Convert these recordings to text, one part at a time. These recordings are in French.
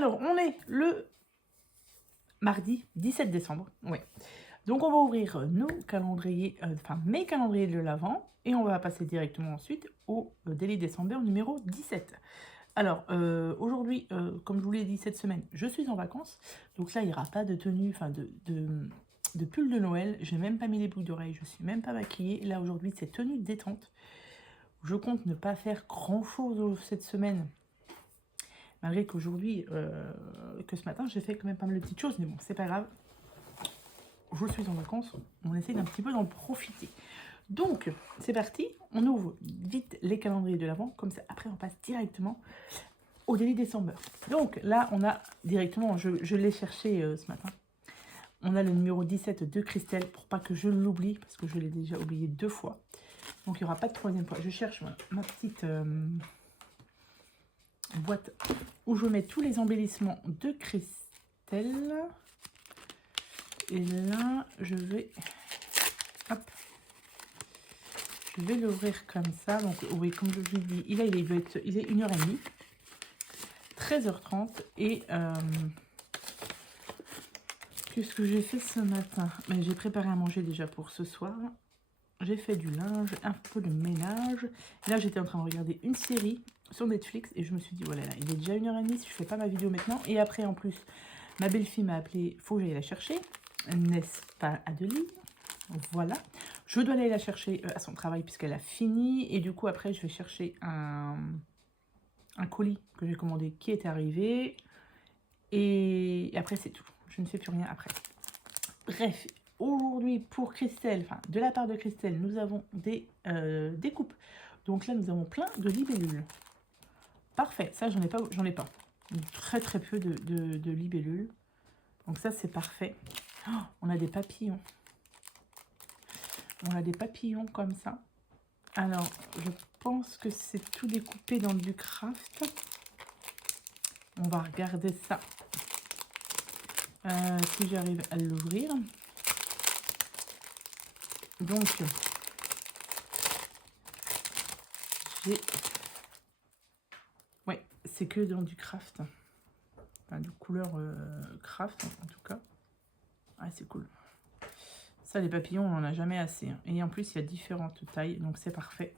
Alors, on est le mardi 17 décembre. Oui. Donc, on va ouvrir nos calendriers, mes calendriers de l'Avent. Et on va passer directement ensuite au Daily December numéro 17. Alors, aujourd'hui, comme je vous l'ai dit cette semaine, je suis en vacances. Donc là, il n'y aura pas de tenue, de pull de Noël. Je n'ai même pas mis les boucles d'oreilles. Je ne suis même pas maquillée. Là, aujourd'hui, c'est tenue détente. Je compte ne pas faire grand-chose cette semaine. Malgré qu'aujourd'hui, que ce matin, j'ai fait quand même pas mal de petites choses. Mais bon, c'est pas grave. Je suis en vacances. On essaie d'un petit peu d'en profiter. Donc, c'est parti. On ouvre vite les calendriers de l'Avent. Comme ça, après, on passe directement au Daily December. Donc, là, on a directement, je l'ai cherché ce matin. On a le numéro 17 de Christelle, pour pas que je l'oublie, parce que je l'ai déjà oublié 2 fois. Donc, il n'y aura pas de troisième fois. Je cherche ma petite boîte où je mets tous les embellissements de Christelle. Et là, je vais... Hop. Je vais l'ouvrir comme ça. Donc, oui, comme je vous dis, il est 1h30. 13h30. Et... qu'est-ce que j'ai fait ce matin? J'ai préparé à manger déjà pour ce soir. J'ai fait du linge, un peu de ménage. Là, j'étais en train de regarder une série sur Netflix et je me suis dit, voilà, il est déjà 1h30 si je fais pas ma vidéo maintenant. Et après, en plus, ma belle-fille m'a appelé, faut que j'aille la chercher. N'est-ce pas, Adeline? Voilà. Je dois aller la chercher à son travail puisqu'elle a fini. Et du coup, après, je vais chercher un colis que j'ai commandé qui est arrivé. Et après, c'est tout. Je ne fais plus rien après. Bref, aujourd'hui, pour Christelle, de la part de Christelle, nous avons des découpes. Donc là, nous avons plein de libellules. Parfait, ça, j'en ai pas. Très, très peu de libellules. Donc ça, c'est parfait. Oh, on a des papillons. On a des papillons comme ça. Alors, je pense que c'est tout découpé dans du craft. On va regarder ça. Si j'arrive à l'ouvrir. Donc, j'ai... Ouais, c'est que dans du craft. Enfin, de couleur craft, en tout cas. Ah, c'est cool. Ça, les papillons, on n'en a jamais assez. Hein. Et en plus, il y a différentes tailles, donc c'est parfait.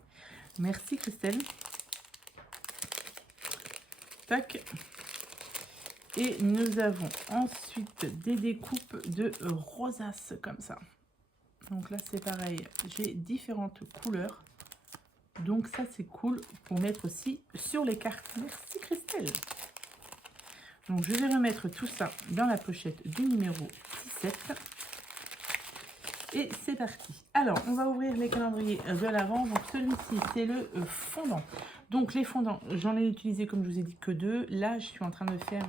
Merci, Christelle. Tac. Et nous avons ensuite des découpes de rosaces, comme ça. Donc là, c'est pareil. J'ai différentes couleurs. Donc ça, c'est cool pour mettre aussi sur les cartes. Merci, Christelle. Donc, je vais remettre tout ça dans la pochette du numéro 17. Et c'est parti. Alors, on va ouvrir les calendriers de l'Avent. Donc, celui-ci, c'est le fondant. Donc, les fondants, j'en ai utilisé, comme je vous ai dit, que 2. Là, je suis en train de faire...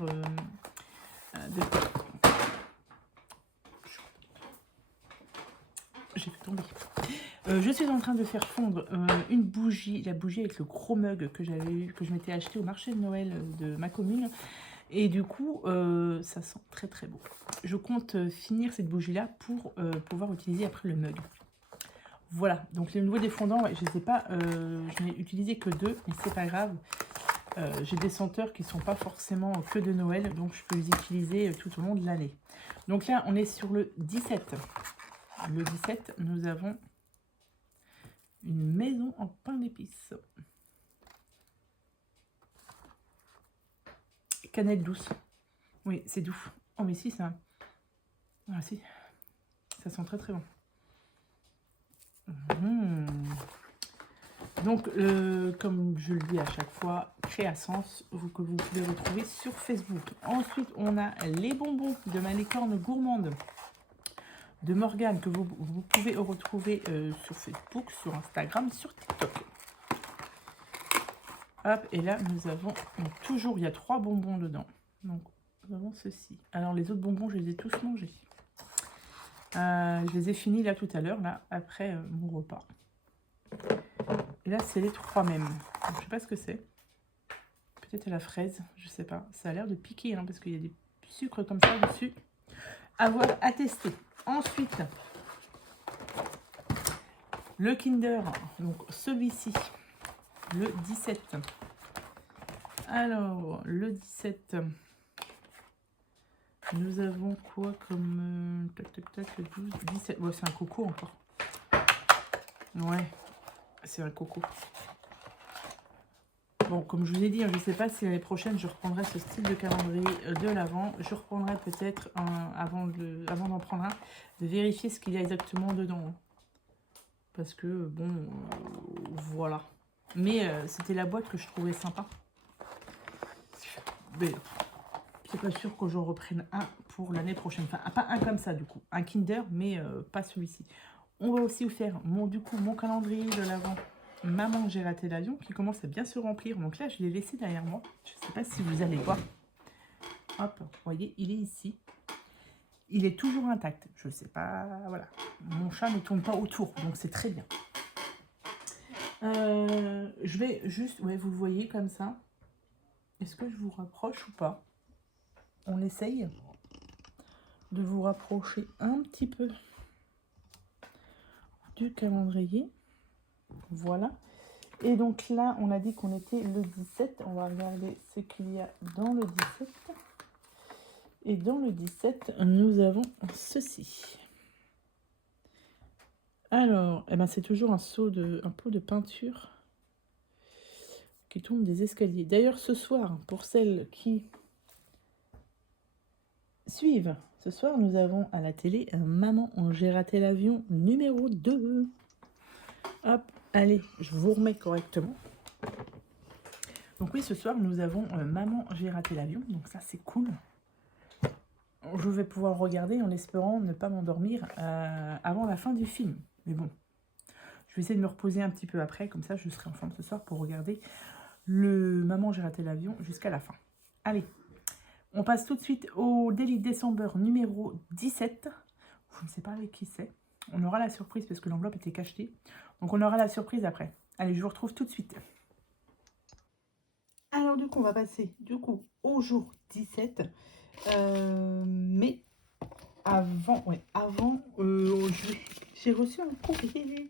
J'ai fait tomber. Je suis en train de faire fondre une bougie, la bougie avec le gros mug que j'avais eu, que je m'étais acheté au marché de Noël de ma commune. Et du coup, ça sent très très beau. Je compte finir cette bougie-là pour pouvoir utiliser après le mug. Voilà, donc les nouveaux des fondants, ouais, je ne sais pas, je n'ai utilisé que 2, mais c'est pas grave. J'ai des senteurs qui ne sont pas forcément que de Noël, donc je peux les utiliser tout au long de l'année. Donc là, on est sur le 17. Le 17, nous avons une maison en pain d'épices. Cannelle douce. Oui, c'est doux. Oh, mais si, ça... Ah, si. Ça sent très, très bon. Donc, comme je le dis à chaque fois, Créasens, que vous pouvez retrouver sur Facebook. Ensuite, on a les bonbons de ma licorne gourmande de Morgane, que vous pouvez retrouver sur Facebook, sur Instagram, sur TikTok. Hop, et là, nous avons toujours, il y a 3 bonbons dedans. Donc, nous avons ceci. Alors, les autres bonbons, je les ai tous mangés. Je les ai finis là tout à l'heure, là, après mon repas. Et là, c'est les 3 mêmes. Donc, je ne sais pas ce que c'est. Peut-être à la fraise, je ne sais pas. Ça a l'air de piquer, hein, parce qu'il y a des sucres comme ça dessus. À voir, à tester. Ensuite, le Kinder, donc celui-ci, le 17. Alors, le 17, Nous avons quoi comme... tac, tac, tac, 12, 17... Ouais, c'est un coco encore. Ouais, c'est un coco. Bon, comme je vous ai dit, je ne sais pas si l'année prochaine, je reprendrai ce style de calendrier de l'Avent. Je reprendrai peut-être, avant d'en prendre un, de vérifier ce qu'il y a exactement dedans. Parce que, bon, voilà. Mais c'était la boîte que je trouvais sympa. Mais c'est pas sûr que j'en reprenne un pour l'année prochaine. Enfin, pas un comme ça, du coup. Un Kinder, mais pas celui-ci. On va aussi vous faire, du coup, mon calendrier de l'Avent. Maman, j'ai raté l'avion, qui commence à bien se remplir. Donc là, je l'ai laissé derrière moi. Je ne sais pas si vous allez voir. Hop, vous voyez, il est ici. Il est toujours intact. Je ne sais pas, voilà. Mon chat ne tourne pas autour, donc c'est très bien. Je vais juste, ouais, vous le voyez comme ça. Est-ce que je vous rapproche ou pas? On essaye de vous rapprocher un petit peu du calendrier. Voilà. Et donc là, on a dit qu'on était le 17. On va regarder ce qu'il y a dans le 17. Et dans le 17, nous avons ceci. Alors, eh ben, c'est toujours un pot de peinture qui tombe des escaliers. D'ailleurs, ce soir, pour celles qui suivent, ce soir, nous avons à la télé un Maman, j'ai raté l'avion numéro 2. Hop, allez, je vous remets correctement. Donc oui, ce soir, nous avons Maman, j'ai raté l'avion. Donc ça, c'est cool. Je vais pouvoir regarder en espérant ne pas m'endormir avant la fin du film. Mais bon, je vais essayer de me reposer un petit peu après. Comme ça, je serai en forme ce soir pour regarder le Maman, j'ai raté l'avion jusqu'à la fin. Allez, on passe tout de suite au Daily December numéro 17. Je ne sais pas avec qui c'est. On aura la surprise parce que l'enveloppe était cachetée. Donc on aura la surprise après. Allez, je vous retrouve tout de suite. Alors du coup, on va passer au jour 17. Mais avant, j'ai reçu un courrier.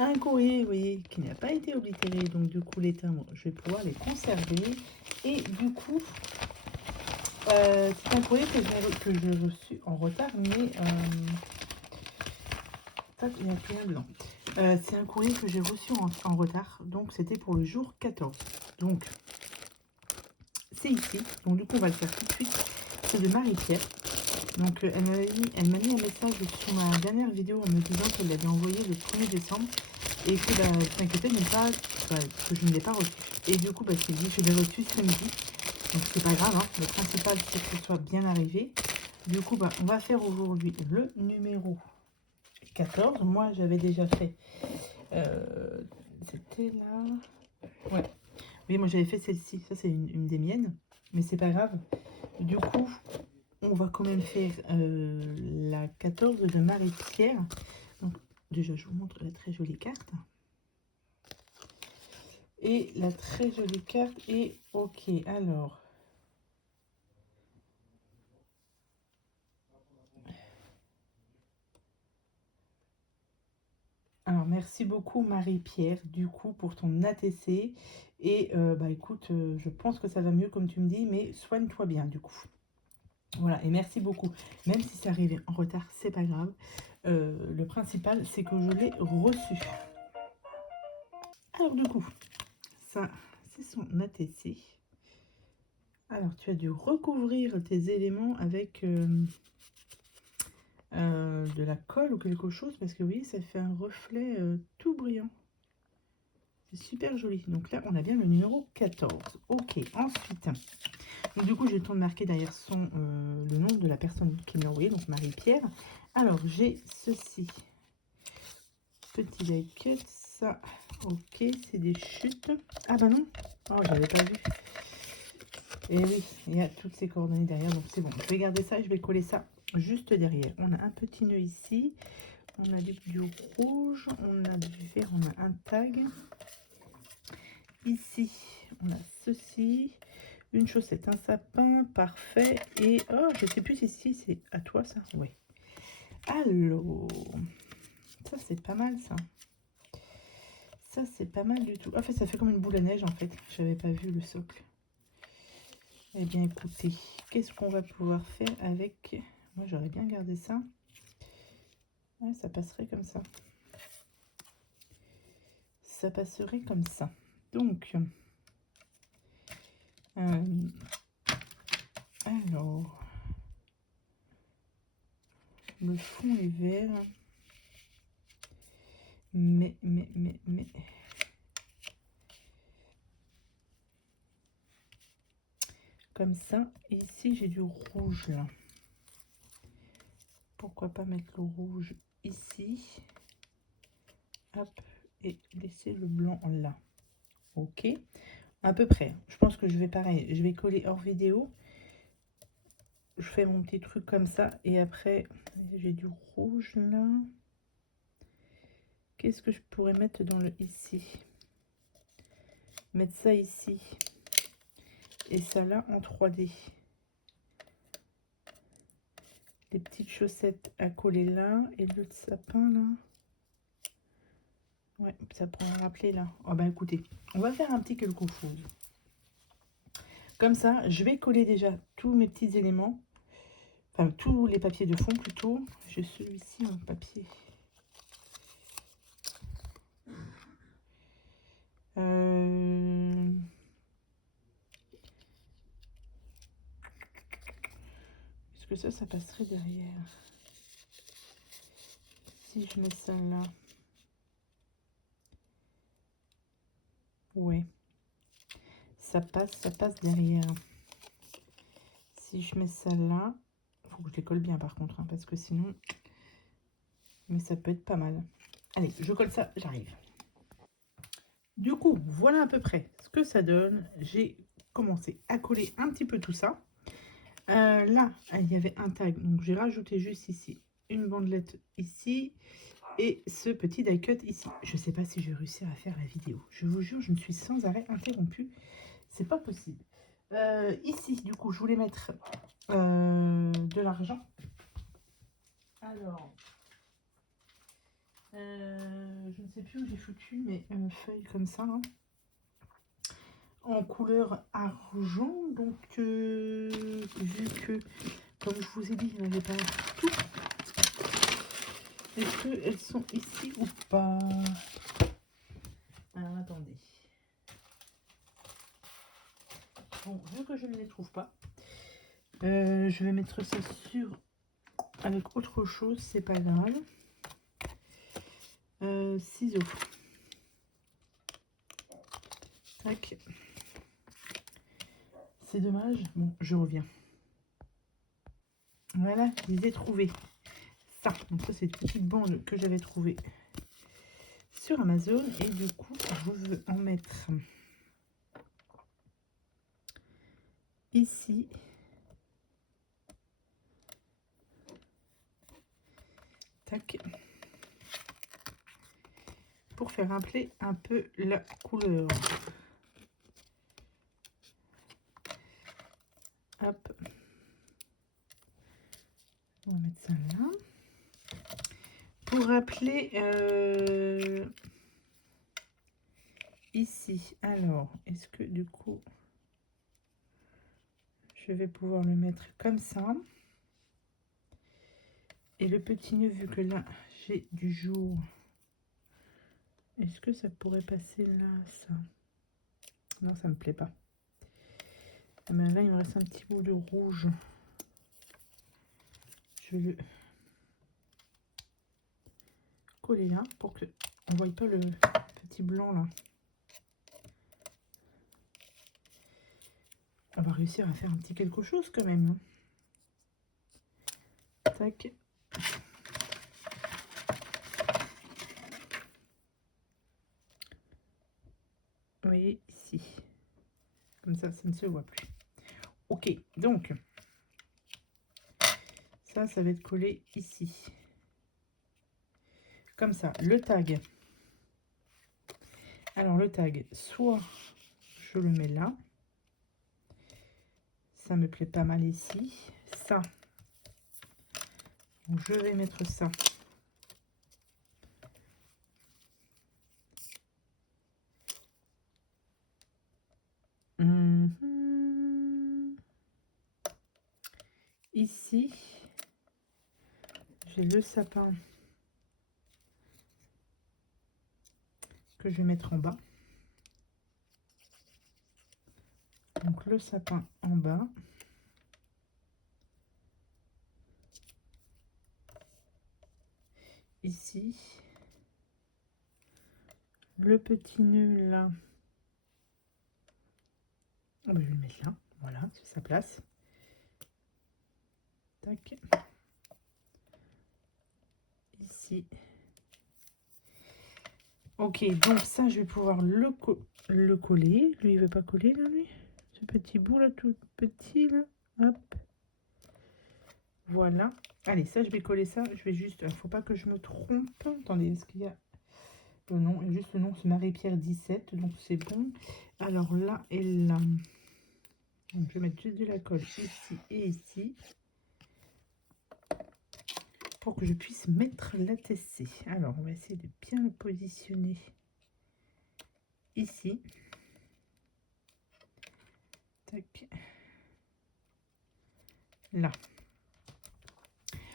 Un courrier, vous voyez, qui n'a pas été oblitéré. Donc du coup, les timbres, je vais pouvoir les conserver. Et du coup, c'est un courrier que j'ai reçu en retard, mais il n'y a plus rien dedans. C'est un courrier que j'ai reçu en retard, donc c'était pour le jour 14. Donc, c'est ici. Donc du coup, on va le faire tout de suite. C'est de Marie-Pierre. Donc, elle m'a mis un message sur ma dernière vidéo en me disant qu'elle l'avait envoyé le 1er décembre et que, t'inquiète pas, que je ne l'ai pas reçu. Et du coup, c'est dit, je l'ai reçu ce midi. Donc, c'est pas grave, hein. Le principal, c'est que ce soit bien arrivé. Du coup, on va faire aujourd'hui le numéro 14. Moi, j'avais déjà fait... c'était là... Ouais. Oui, moi, j'avais fait celle-ci. Ça, c'est une des miennes. Mais c'est pas grave. Du coup, on va quand même faire la 14 de Marie-Pierre. Donc, déjà, je vous montre la très jolie carte. Et la très jolie carte est OK. Alors... Alors, merci beaucoup Marie-Pierre, du coup, pour ton ATC. Et écoute, je pense que ça va mieux comme tu me dis, mais soigne-toi bien, du coup. Voilà, et merci beaucoup. Même si c'est arrivé en retard, c'est pas grave. Le principal, c'est que je l'ai reçu. Alors, du coup, ça, c'est son ATC. Alors, tu as dû recouvrir tes éléments avec... de la colle ou quelque chose, parce que oui, ça fait un reflet tout brillant. C'est super joli. Donc là, on a bien le numéro 14. Ok, ensuite, donc du coup, j'ai le temps de marquer derrière le nom de la personne qui m'a envoyé, donc Marie-Pierre. Alors, j'ai ceci. Petit die cut, ça, ok, c'est des chutes. Ah bah non, oh, j'avais pas vu. Et oui, il y a toutes ces coordonnées derrière, donc c'est bon. Je vais garder ça et je vais coller ça juste derrière. On a un petit nœud ici, on a du rouge, on a du vert, on a un tag. Ici, on a ceci, une chaussette, un sapin, parfait. Et oh, je sais plus si c'est à toi ça. Oui. Alors, ça c'est pas mal ça. Ça c'est pas mal du tout. En fait, ça fait comme une boule à neige en fait. J'avais pas vu le socle. Eh bien, écoutez, qu'est-ce qu'on va pouvoir faire avec... Moi, j'aurais bien gardé ça. Ouais, ça passerait comme ça. Ça passerait comme ça. Donc, alors, le fond est vert. Mais... Comme ça. Et ici, j'ai du rouge, là. Pourquoi pas mettre le rouge ici. Hop. Et laisser le blanc là. Ok. À peu près. Je pense que je vais pareil. Je vais coller hors vidéo. Je fais mon petit truc comme ça. Et après, j'ai du rouge, là. Qu'est-ce que je pourrais mettre dans le ici? Mettre ça ici. Et ça là en 3D. Des petites chaussettes à coller là. Et le sapin là. Ouais, ça pourrait me rappeler là. Oh bah écoutez, on va faire un petit quelque chose. Comme ça, je vais coller déjà tous mes petits éléments. Enfin, tous les papiers de fond plutôt. J'ai celui-ci en papier. Est-ce que ça passerait derrière? Si je mets ça là. Ouais. Ça passe derrière. Si je mets ça là, il faut que je les colle bien par contre, hein, parce que sinon... Mais ça peut être pas mal. Allez, je colle ça, j'arrive. Du coup, voilà à peu près ce que ça donne. J'ai commencé à coller un petit peu tout ça. Là, il y avait un tag, donc j'ai rajouté juste ici une bandelette ici et ce petit die cut ici. Je sais pas si je vais réussir à faire la vidéo. Je vous jure, je me suis sans arrêt interrompue. C'est pas possible. Ici, du coup, je voulais mettre de l'argent. Alors, je ne sais plus où j'ai foutu, mais une feuille comme ça, hein, en couleur argent. Donc, vu que, comme je vous ai dit, il n'y en avait pas tout. Est-ce qu'elles sont ici ou pas? Alors, attendez. Bon, vu que je ne les trouve pas, je vais mettre ça sur avec autre chose, c'est pas grave. Ciseaux. Tac. C'est dommage. Bon, je reviens. Voilà, je les ai trouvés. Ça, donc ça c'est une petite bande que j'avais trouvée sur Amazon. Et du coup, je veux en mettre ici. Tac. Pour faire rappeler un peu la couleur. Hop. On va mettre ça là. Pour rappeler ici. Alors, est-ce que du coup, je vais pouvoir le mettre comme ça. Et le petit nœud, vu que là, j'ai du jour. Est-ce que ça pourrait passer là, ça? Non, ça me plaît pas. Mais là, il me reste un petit bout de rouge. Je vais le coller là pour que on voit pas le petit blanc là. On va réussir à faire un petit quelque chose quand même. Tac. Vous voyez ici. Comme ça, ça ne se voit plus. Ok, donc ça va être collé ici. Comme ça, le tag. Alors le tag, soit je le mets là. Ça me plaît pas mal ici. Ça, je vais mettre ça. ici, j'ai le sapin que je vais mettre en bas. Donc le sapin en bas. Ici. Le petit nœud là. Je vais le mettre là. Voilà, c'est sa place. Tac. Ici. Ok, donc ça, je vais pouvoir le coller. Lui, il veut pas coller là, lui. Ce petit bout là, tout petit là. Hop. Voilà. Allez, ça, je vais coller ça. Je vais juste... faut pas que je me trompe. Attendez, est-ce qu'il y a... le nom, juste le nom, c'est Marie-Pierre 17. Donc, c'est bon. Alors là et là. Donc, je vais mettre juste de la colle ici et ici. Pour que je puisse mettre la TC. Alors, on va essayer de bien le positionner ici. Tac. Là.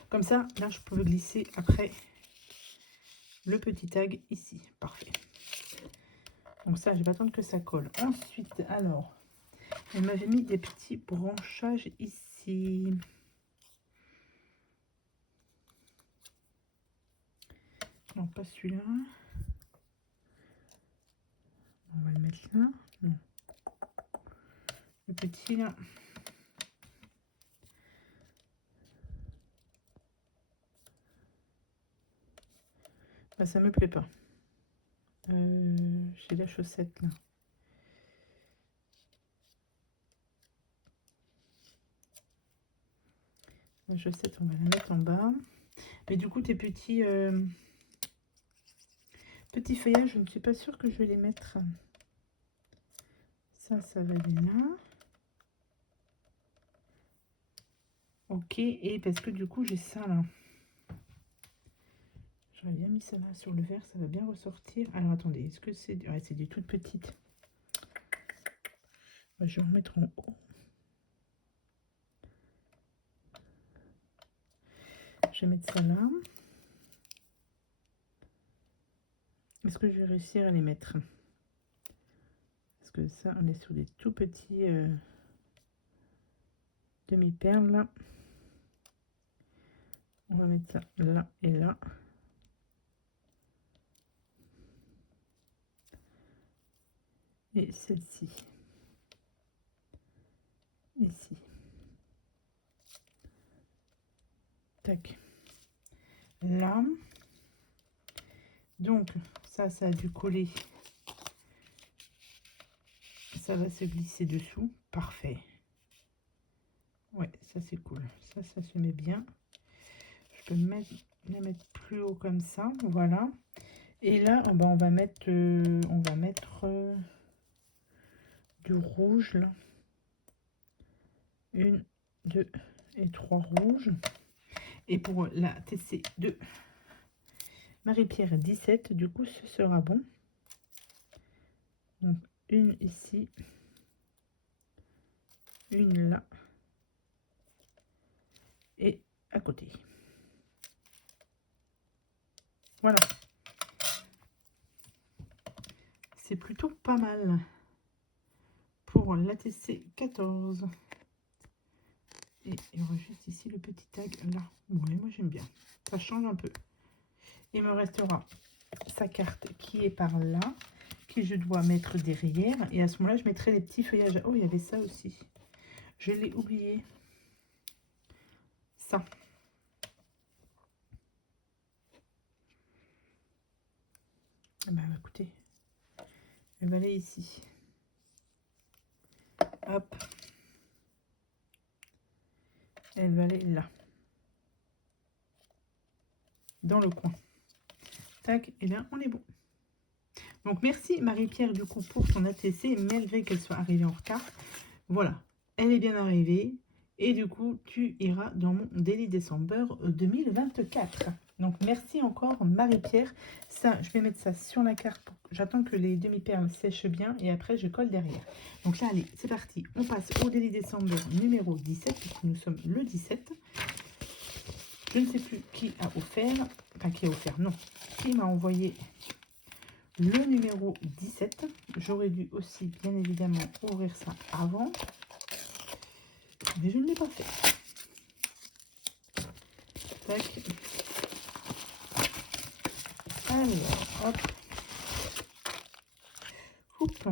Comme ça, là, je peux glisser après le petit tag ici. Parfait. Donc ça, je vais attendre que ça colle. Ensuite, alors, elle m'avait mis des petits branchages ici. Non, pas celui-là. On va le mettre là. Non. Le petit là. Bah, ça me plaît pas. J'ai la chaussette là. La chaussette, on va la mettre en bas. Mais du coup, tes petits feuillages, je ne suis pas sûre que je vais les mettre. Ça va aller là. Ok, et parce que du coup, j'ai ça là. J'aurais bien mis ça là sur le verre, ça va bien ressortir. Alors, attendez, est-ce que c'est... Ouais, c'est des toutes petites. Je vais en mettre en haut. Je vais mettre ça là. Est-ce que je vais réussir à les mettre? Parce que ça, on est sur des tout petits demi-perles là. On va mettre ça là et là. Et celle-ci. Ici. Tac. Là. Donc, ça a dû coller. Ça va se glisser dessous. Parfait. Ouais, ça c'est cool. Ça se met bien. Je peux la mettre plus haut comme ça. Voilà. Et là, ben, on va mettre du rouge là. 1, 2 et 3 rouges. Et pour la TC de Marie-Pierre 17, du coup, ce sera bon. Donc, une ici, une là, et à côté. Voilà. C'est plutôt pas mal pour la TC 14. Et il y aura juste ici le petit tag là. Ouais, moi j'aime bien. Ça change un peu. Il me restera sa carte qui est par là, que je dois mettre derrière. Et à ce moment-là, je mettrai les petits feuillages. Oh, il y avait ça aussi. Je l'ai oublié. Ça. Ben, écoutez, elle va aller ici. Hop. Elle va aller là. Dans le coin. Tac, et là, on est bon. Donc, merci Marie-Pierre, du coup, pour ton ATC, malgré qu'elle soit arrivée en retard. Voilà, elle est bien arrivée. Et du coup, tu iras dans mon Daily December 2024. Donc, merci encore Marie-Pierre. Ça, je vais mettre ça sur la carte. J'attends que les demi-perles sèchent bien et après, je colle derrière. Donc là, allez, c'est parti. On passe au Daily December numéro 17, puisque nous sommes le 17. Je ne sais plus qui a offert. Enfin, qui a offert, non. Qui m'a envoyé le numéro 17. J'aurais dû aussi, bien évidemment, ouvrir ça avant. Mais je ne l'ai pas fait. Tac. Alors, hop. Hop.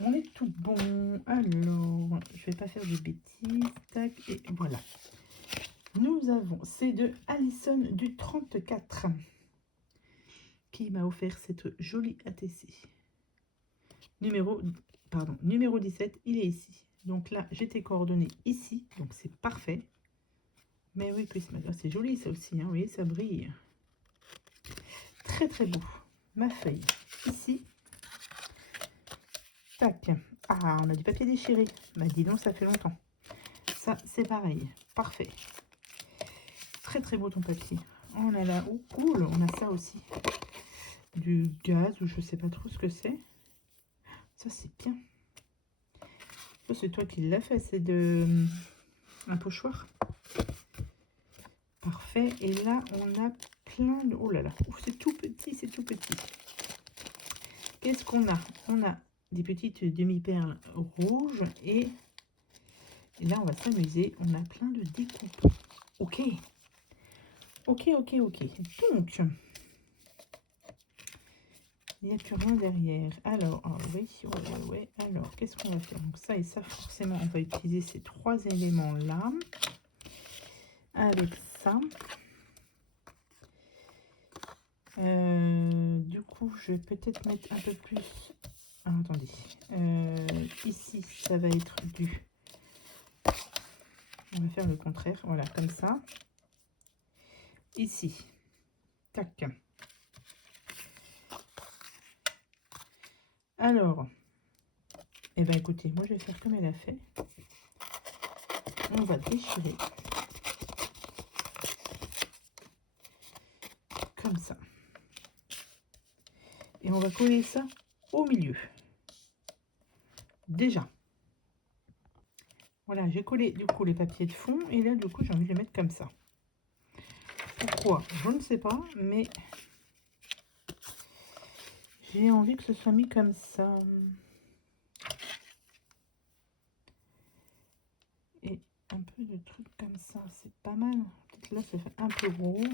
On est tout bon. Alors, je vais pas faire de bêtises. Tac, et voilà. Nous avons, c'est de Alison du 34 qui m'a offert cette jolie ATC. Numéro 17, il est ici. Donc là, j'ai tes coordonnées ici, donc c'est parfait. Mais oui, Christmas, oh, c'est joli ça aussi, hein, vous voyez, ça brille. Très très beau. Ma feuille, ici. Tac. Ah, on a du papier déchiré. Bah dis donc, ça fait longtemps. Ça, c'est pareil. Parfait. Très très beau ton papier. Oh là là, oh cool, on a ça aussi. Du gaz, ou je sais pas trop ce que c'est. Ça, c'est bien. Ça, c'est toi qui l'as fait, c'est de un pochoir. Parfait. Et là, on a plein de... Oh là là, c'est tout petit, c'est tout petit. Qu'est-ce qu'on a? On a des petites demi-perles rouges et là, on va s'amuser. On a plein de découpes. Ok. Ok. Donc, il n'y a plus rien derrière. Alors, oh oui. Alors, qu'est-ce qu'on va faire? Donc ça et ça, forcément, on va utiliser ces trois éléments-là. Avec ça. Du coup, je vais peut-être mettre un peu plus... Ah, attendez. Ici, ça va être du... On va faire le contraire. Voilà, comme ça. Ici. Tac. Alors, eh bien écoutez, moi je vais faire comme elle a fait. On va déchirer. Comme ça. Et on va coller ça au milieu. Déjà. Voilà, j'ai collé du coup les papiers de fond. Et là, du coup, j'ai envie de les mettre comme ça. Pourquoi? Je ne sais pas, mais j'ai envie que ce soit mis comme ça. Et un peu de trucs comme ça, c'est pas mal. Peut-être là, ça fait un peu gros.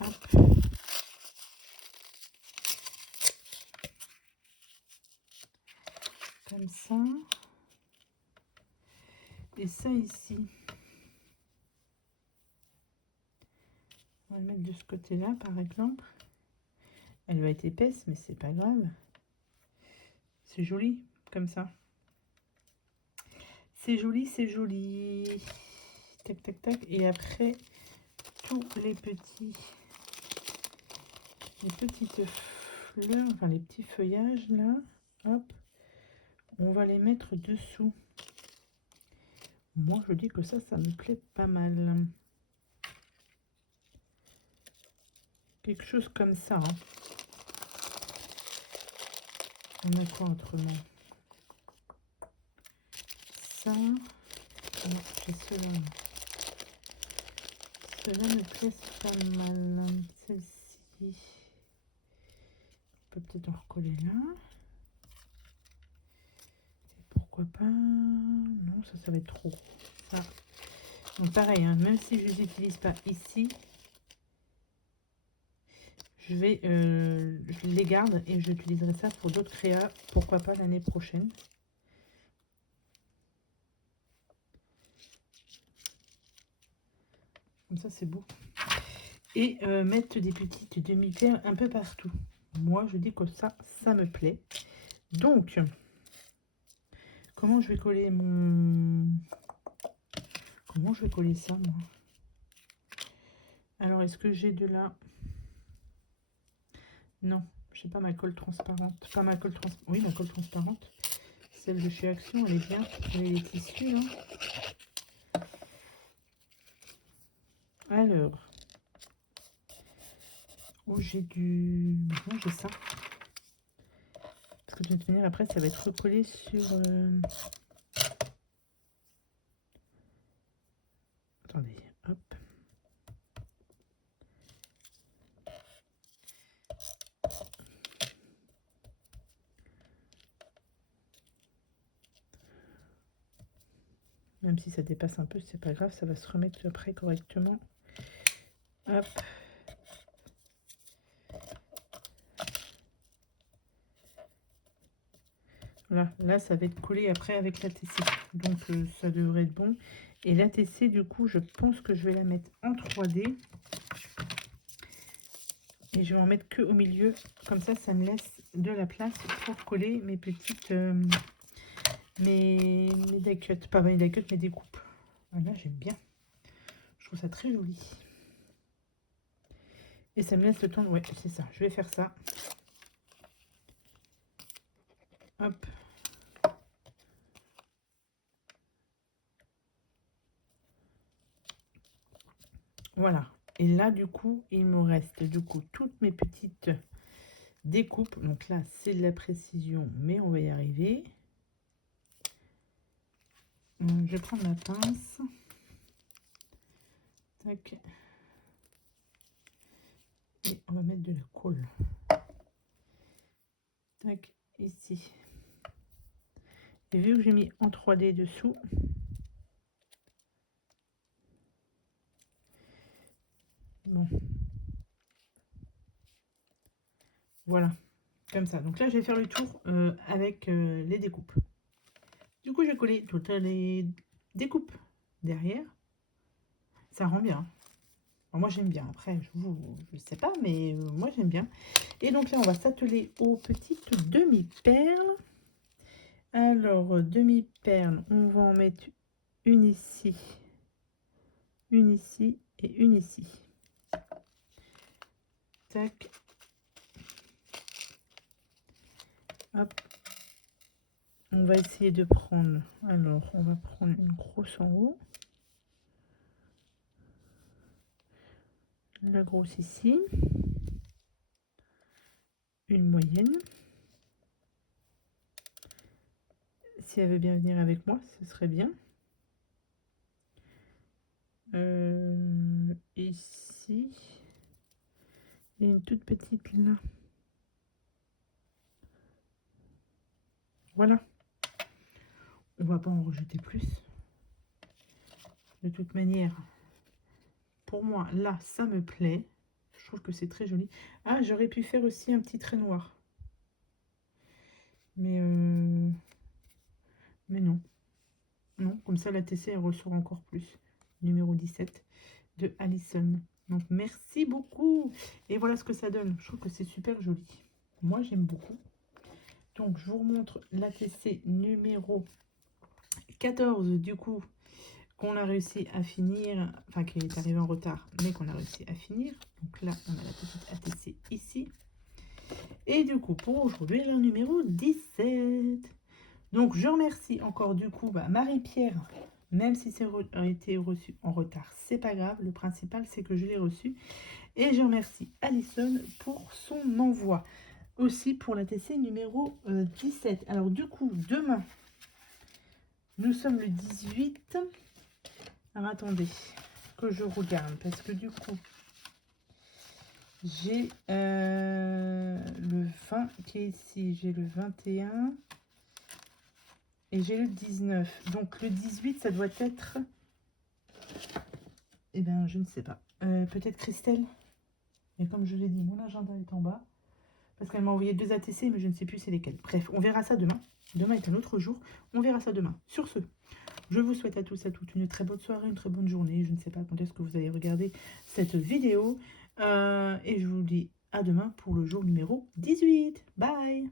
Hop. Comme ça. Et ça ici. On va le mettre de ce côté-là, par exemple. Elle va être épaisse, mais c'est pas grave. C'est joli, comme ça. C'est joli, c'est joli. Tac, tac, tac. Et après, tous les petites fleurs, enfin les petits feuillages, là. Hop. On va les mettre dessous. Moi, je dis que ça me plaît pas mal. Quelque chose comme ça. Hein. On a quoi autrement? Ça. Non, j'ai cela. Cela me plaît pas mal. Celle-ci. On peut peut-être en recoller là. Et pourquoi pas? Non, ça va être trop. Ça. Donc pareil, hein, même si je les utilise pas ici, je les garde et j'utiliserai ça pour d'autres créas, pourquoi pas l'année prochaine. Comme ça, c'est beau. Et mettre des petites demi-perles un peu partout. Moi, je dis que ça me plaît. Donc, comment je vais coller mon... Comment je vais coller ça, moi? Alors, est-ce que j'ai de la... Non, j'ai pas ma colle transparente. Pas ma colle transparente. Oui, ma colle transparente. Celle de chez Action, elle est bien. Elle est les tissus, là. Alors, où j'ai du... Non, j'ai ça. Parce que de toute manière, après, ça va être recollé sur... Attendez, hop. Même si ça dépasse un peu, c'est pas grave, ça va se remettre après correctement. Hop. Voilà, là ça va être collé après avec la TC. Donc ça devrait être bon. Et la TC, du coup, je pense que je vais la mettre en 3D. Et je vais en mettre que au milieu. Comme ça me laisse de la place pour coller mes petites... mes die cuts. Pas mes die cuts, mais des coupes. Voilà, j'aime bien. Je trouve ça très joli. Et ça me laisse le temps de... Ouais, c'est ça. Je vais faire ça. Hop. Voilà. Et là, du coup, il me reste du coup toutes mes petites découpes. Donc là, c'est de la précision, mais on va y arriver. Je vais prendre ma pince. Tac. Et on va mettre de la colle. Tac, ici. Et vu que j'ai mis en 3D dessous, bon, voilà, comme ça. Donc là, je vais faire le tour avec les découpes. Du coup, j'ai collé toutes les découpes derrière. Ça rend bien. Alors moi, j'aime bien. Après, je sais pas, mais moi, j'aime bien. Et donc là, on va s'atteler aux petites demi-perles. Alors, demi-perles, on va en mettre une ici et une ici. Tac. Hop. On va essayer de prendre... Alors, on va prendre une grosse en haut. La grosse ici. Une moyenne. Si elle veut bien venir avec moi, ce serait bien. Ici. Et une toute petite là. Voilà. On va pas en rejeter plus. De toute manière, pour moi, là, ça me plaît. Je trouve que c'est très joli. Ah, j'aurais pu faire aussi un petit trait noir. Mais non. Non, comme ça, la TC, elle ressort encore plus. Numéro 17 de Alison. Donc, merci beaucoup. Et voilà ce que ça donne. Je trouve que c'est super joli. Moi, j'aime beaucoup. Donc, je vous remontre la TC numéro 14, du coup, qu'on a réussi à finir. Enfin, qui est arrivé en retard, mais qu'on a réussi à finir. Donc là, on a la petite ATC ici. Et du coup, pour aujourd'hui, le numéro 17. Donc, je remercie encore du coup Marie-Pierre, même si c'est a été reçu en retard, c'est pas grave. Le principal, c'est que je l'ai reçu. Et je remercie Alison pour son envoi. Aussi pour la TC numéro 17. Alors, du coup, demain, nous sommes le 18. Alors, attendez que je regarde, parce que du coup, j'ai le 20 qui est ici, j'ai le 21. Et j'ai le 19. Donc le 18, ça doit être... Eh bien, je ne sais pas. Peut-être Christelle. Et comme je l'ai dit, mon agenda est en bas. Parce qu'elle m'a envoyé 2 ATC, mais je ne sais plus c'est lesquels. Bref, on verra ça demain. Demain est un autre jour. On verra ça demain. Sur ce, je vous souhaite à tous et à toutes une très bonne soirée, une très bonne journée. Je ne sais pas quand est-ce que vous allez regarder cette vidéo. Et je vous dis à demain pour le jour numéro 18. Bye!